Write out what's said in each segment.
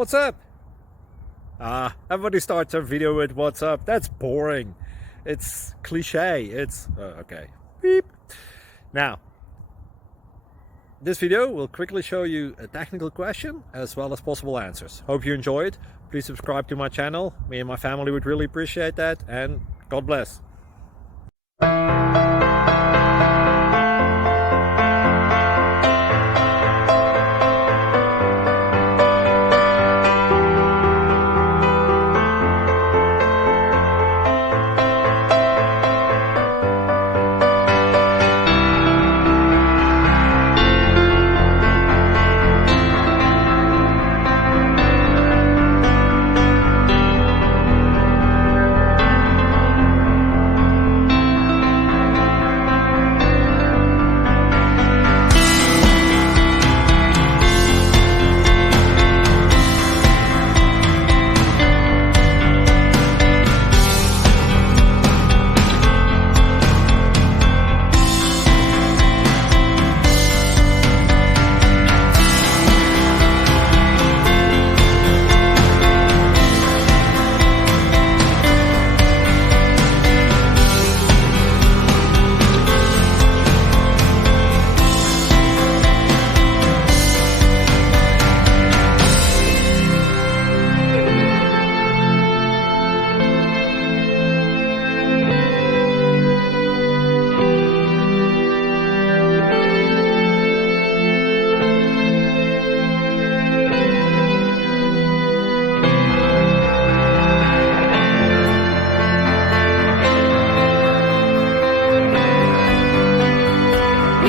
What's up? Everybody starts their video with what's up. That's boring. It's cliche. It's okay. Beep. Now, this video will quickly show you a technical question as well as possible answers. Hope you enjoy it. Please subscribe to my channel. Me and my family would really appreciate that, and God bless.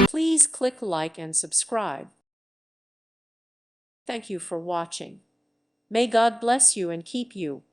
Please click like and subscribe. Thank you for watching. May God bless you and keep you.